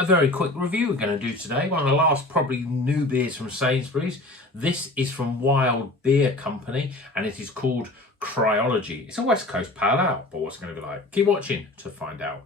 A very quick review we're going to do today. One of the last probably new beers from Sainsbury's. This is from Wild Beer Company and it is called Cryology. It's a West Coast pale ale, but what's it going to be like? Keep watching to find out.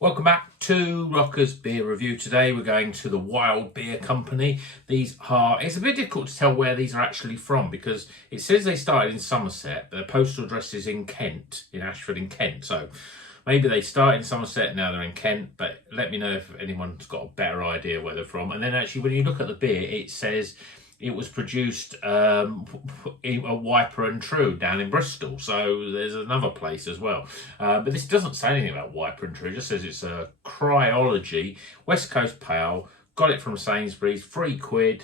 Welcome back to Rocker's Beer Review. Today we're going to the Wild Beer Company. It's a bit difficult to tell where these are actually from because it says they started in Somerset, but their postal address is in Kent, in Ashford in Kent. So maybe they started in Somerset, now they're in Kent, but let me know if anyone's got a better idea where they're from. And then actually when you look at the beer, it says it was produced at Wiper and True down in Bristol. So there's another place as well. But this doesn't say anything about Wiper and True. It just says it's a Cryology West Coast Pale. Got it from Sainsbury's, £3.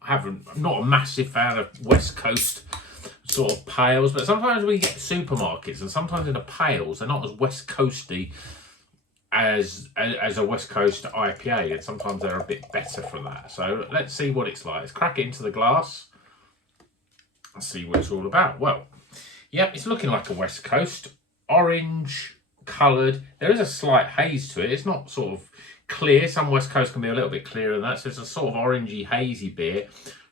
I'm not a massive fan of West Coast sort of pails, but sometimes we get supermarkets and sometimes in the pails, they're not as West Coasty as a West Coast IPA, and sometimes they're a bit better for that. So let's see what it's like. Let's crack it into the glass and see what it's all about. Well, yep, it's looking like a West Coast, orange coloured. There is a slight haze to it. It's not sort of clear. Some West Coast can be a little bit clearer than that. So it's a sort of orangey, hazy beer.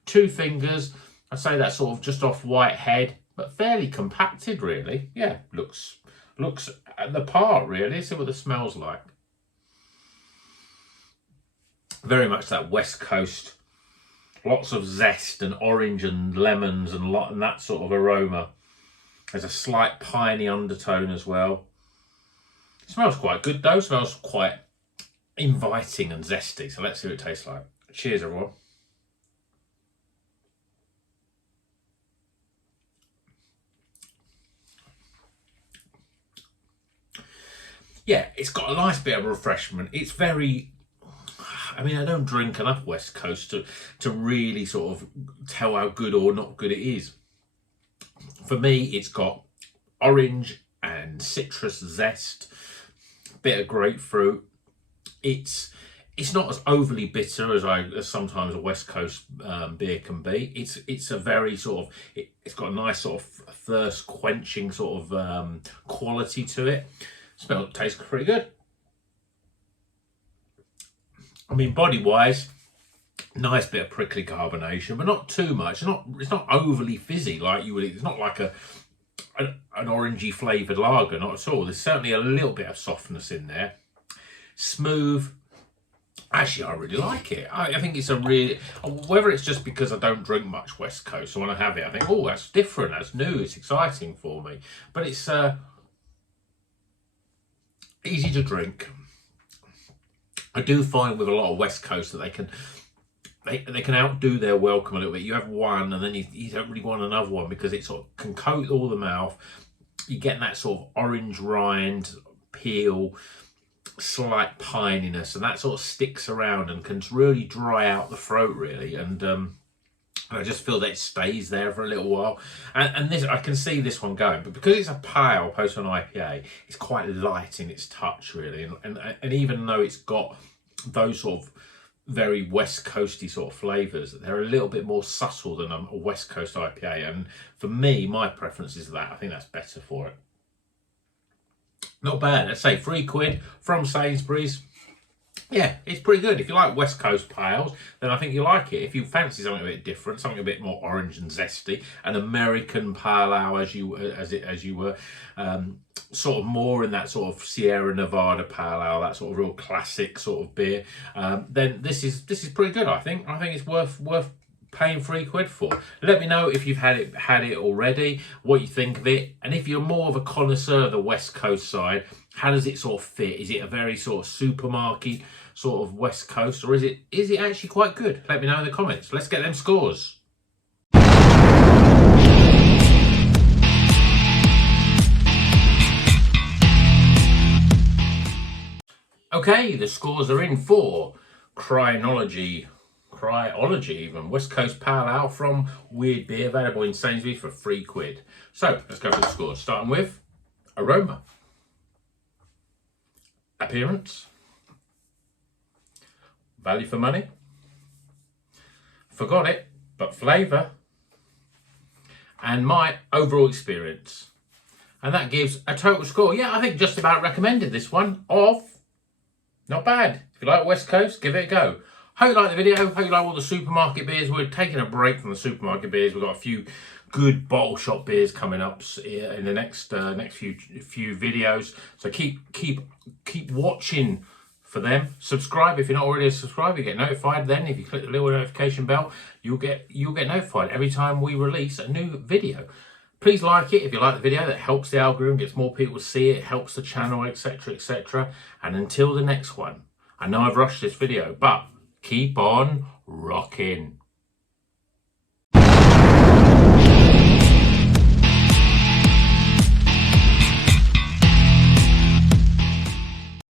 2 fingers. I'd say that's sort of just off white head, but fairly compacted, really. Yeah, looks at the part, really. Let's see what the smell's like. Very much that West Coast, lots of zest and orange and lemons and that sort of aroma. There's a slight piney undertone as well. It smells quite good though. Smells quite inviting and zesty. So let's see what it tastes like. Cheers, everyone. Yeah, it's got a nice bit of refreshment. It's very, I mean, I don't drink enough West Coast to really sort of tell how good or not good it is. For me, it's got orange and citrus zest, bit of grapefruit. It's not as overly bitter as sometimes a West Coast beer can be. It's a very sort of, it's got a nice sort of thirst quenching sort of quality to it. Tastes pretty good. I mean, body wise, nice bit of prickly carbonation, but not too much. It's not overly fizzy like you would. It's not like an orangey flavoured lager, not at all. There's certainly a little bit of softness in there. Smooth. Actually, I really like it. I think it's a really, whether it's just because I don't drink much West Coast, so when I have it, I think, oh, that's different, that's new, it's exciting for me. But it's easy to drink. I do find with a lot of West Coast that they can outdo their welcome a little bit. You have one and then you don't really want another one because it sort of can coat all the mouth. You get that sort of orange rind, peel, slight pininess, and that sort of sticks around and can really dry out the throat really. And I just feel that it stays there for a little while. And this, I can see this one going, but because it's a pale opposed to an IPA, it's quite light in its touch really. And even though it's got those sort of very West Coasty sort of flavours, they're a little bit more subtle than a West Coast IPA. And for me, my preference is that. I think that's better for it. Not bad. Let's say £3 from Sainsbury's. Yeah, it's pretty good. If you like West Coast pales, then I think you like it. If you fancy something a bit different, something a bit more orange and zesty, an American pale ale as you were, sort of more in that sort of Sierra Nevada pale ale, that sort of real classic sort of beer, then this is pretty good. I think it's worth paying £3 for. Let me know if you've had it already, what you think of it, and if you're more of a connoisseur of the West Coast side, how does it sort of fit? Is it a very sort of supermarket sort of West Coast, or is it actually quite good? Let me know in the comments. Let's get them scores. Okay, the scores are in for Cryology even, West Coast Pale Ale from Weird Beer, available in Sainsbury's for £3. So let's go for the scores, starting with aroma, appearance, value for money, forgot it, but flavour, and my overall experience. And that gives a total score. Yeah, I think just about recommended this one of not bad. If you like West Coast, give it a go. Hope you like the video. Hope you like all the supermarket beers. We're taking a break from the supermarket beers. We've got a few good bottle shop beers coming up in the next few videos. So keep watching for them. Subscribe if you're not already a subscriber. You get notified then. If you click the little notification bell, you'll get notified every time we release a new video. Please like it if you like the video. That helps the algorithm, gets more people to see it, helps the channel, etc, etc. And until the next one, I know I've rushed this video, but keep on rocking.